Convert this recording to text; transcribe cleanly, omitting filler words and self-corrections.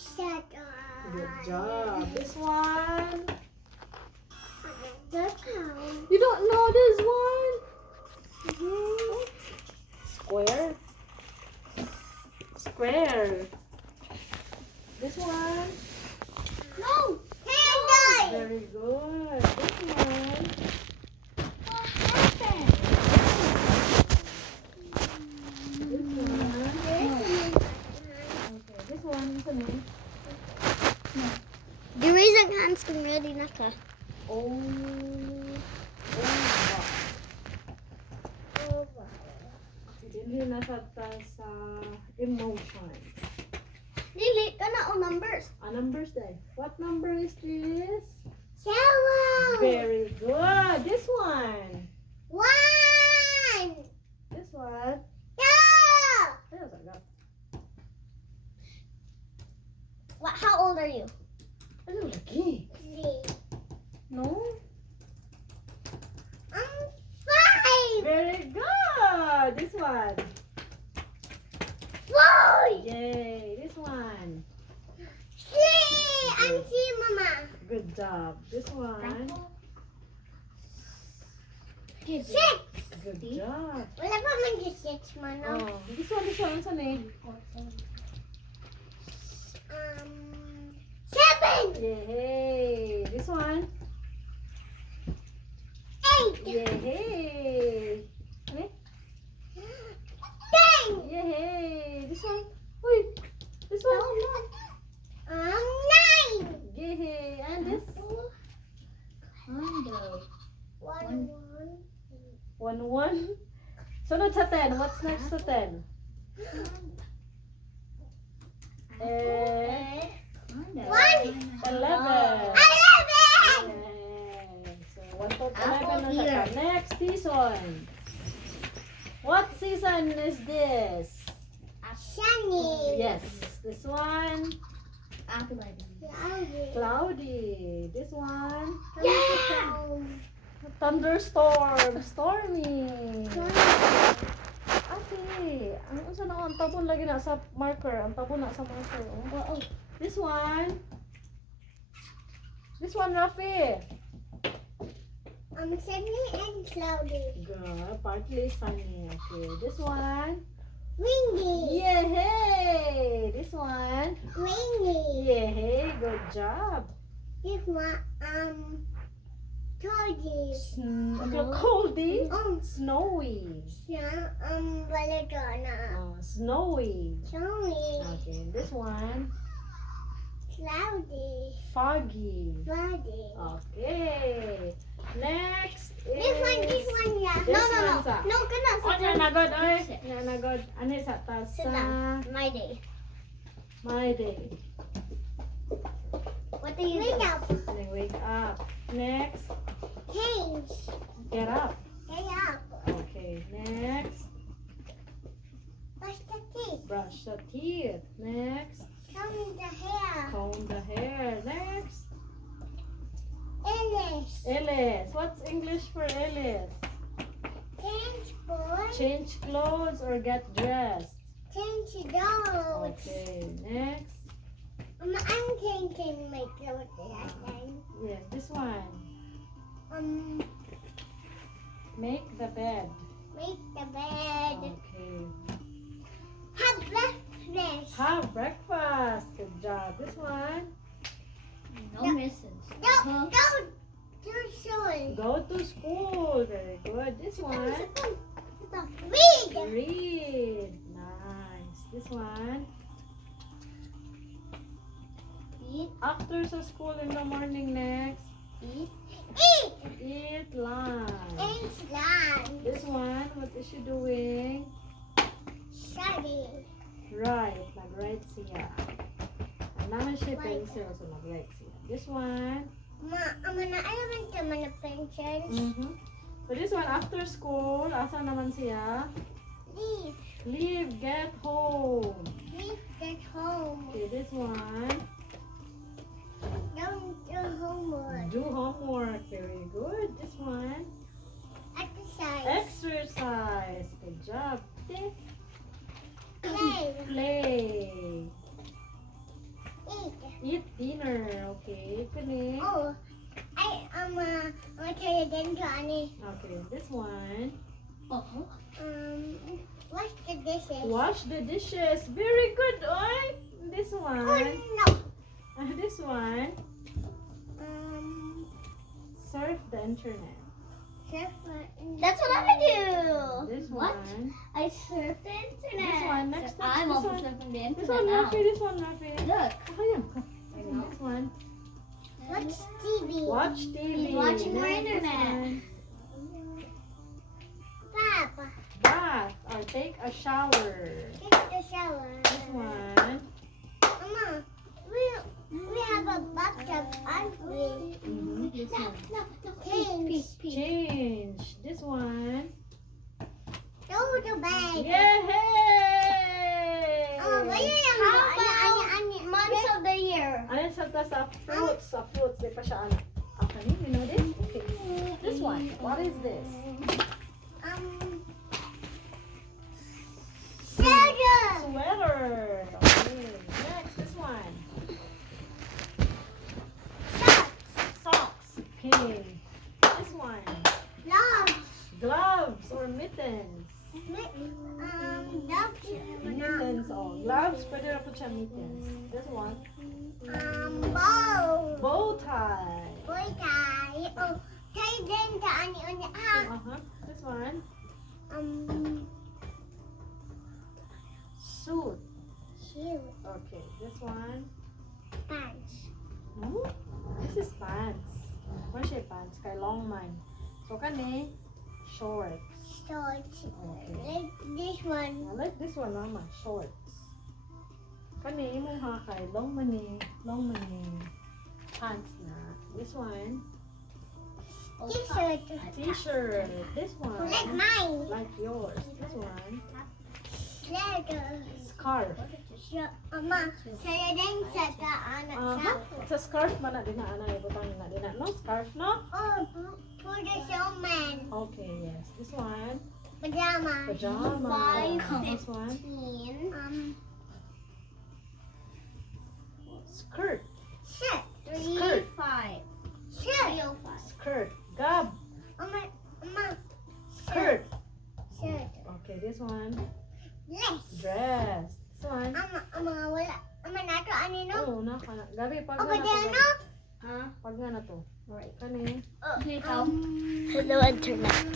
Shut Good job. This one. That's how. You don't know this one? Square. Square. This one. No! Hand Very good. This one. What happened? This one. Okay, this one. Isa na. The reason hands can ready na ka. Oh. Oh. Hindi na sa emotion. Lili, ka na o numbers. Numbers then. What number is this? 7. Very good. This one. 1. This one. 2. There's a got. What? How old are you? Ano lagi? 3. No? I'm 5. Very good. This one. 4. Yay. This one. 3. I'm 3, Mama. Good job. This one. 6. Good job. Wala pa man yung 6, Mano. Oh, this one. This one. Saan eh? 7. Yay. This one. 8. Yay. Okay. 10. Yay. This one. Wait. This one. 9. Yay. And this. 1. 1. Sunod sa 10. What's next to 10? Eh, 11. 11. So, 1 to 11 na siya. Next season. What season is this? Sunny. Yes. This one. Cloudy. Cloudy. This one. Yeah. Thunderstorm. Stormy. Okay. Ang usa na ang tabon lagi na sa marker. Ang tabon na sa marker. Oh. This one. This one, Rafi. Sunny and cloudy. Good. Partly sunny. Okay. This one. Windy. Yay! This one. Windy. Yay! Good job. This one, cloudy. Coldy. Oh, Snowy. Baladona. Snowy. Sunny. Okay. This one. Cloudy. Foggy. Cloudy. Okay. Next is... This one, yeah. This No, one, sa- No, goodness. Oh, yan na good. Oy. Yan na good. Ano sa taas Sit sa down. My day. my day? What do you do? Wake up. Then wake up. Next, Change. get up. Get up. Okay. Next, Brush the teeth. brush the teeth. Next, Comb the hair. comb the hair. Next, English. Ellis. What's English for Ellis? Change boy. Change clothes or get dressed. Change clothes. Okay. Next, I'm changing my clothes that time. yes, this one. Make the bed. Make the bed. Okay. Have breakfast. Have breakfast. Good job. This one. No misses. Go to school. Go to school. Very good. This one. Read. Read. Nice. This one. Eat. After sa school in the morning next. Eat. Eat lunch. Eat lunch. This one. What is she doing? Study. Right. Nag-write siya. Ang naman siya pencil. So nag-write siya. This one. I'm gonna element the mana pencils. So this one after school. Asa naman siya? Leave. Leave. Get home. Leave. Get home. Okay. This one. Don't do homework. Do homework. Very good. This one. Exercise. Exercise. Good job. Play. Play. Eat. Eat dinner. Okay. Kani. Oh, I'm gonna tell you again, Johnny. Okay. This one. Wash the dishes. Wash the dishes. Very good, oi. This Oh, one. no. This one. Surf the internet. That's what I do. This What? one. I surf the internet. This one. Next. So I'm this also one. surfing the This internet one, now. Rafi. This one, Rafi. Look. Ayan. This one. Watch TV. Watch TV. He's watching more Next, this internet. one. Papa, Bath or take a shower. take the shower. This one. Mama, we have a bathtub, aren't we? This one. No. Change. Change. This one. Go to bed. Yay! Oh, wait, How about months of the year? Ayan sa ta sa fruits. Sa fruits. Di pa siya anak. Okay, you know this? Okay. This one. What is this? Sweater. Sweater. Okay. Next, this one. Socks. Okay. This one. Gloves. Gloves or mittens. Gloves. Mittens. Oh, gloves. Pwede na po siya mittens. This one. Bow. Bow tie. Boy tie. Oh, tie din sa ani. This one. Suit. Shoe. Okay. This one. Pants. No? This is pants. Why siya pants? Kay long man. So kani shorts. Shorts. Okay. Like this one. I like this one, mama. Shorts. Kani imong hakay long mani pants na. This one. T-shirt. T-shirt. This one. Like mine. Like yours. This one. Leather. Scarf. Mama, kaya din sa anak sa. Sa scarf man na din na ana ibutang na din na. No scarf no? Oh, for the showman. Okay, yes. This one. Pajama. Pajama. This one. 15. Skirt. Shirt. 3, Skirt. 5. Shirt. 305. Skirt. Gab. Mama. Skirt. Shirt. Okay, this one. Yes. Dress. This one. Wala. Nato ani no? Oo, naka. Gabi, pag O, nga na to. ano? Huh? Pag nga na to. Alright, kani. Ikaw? Hello, internet.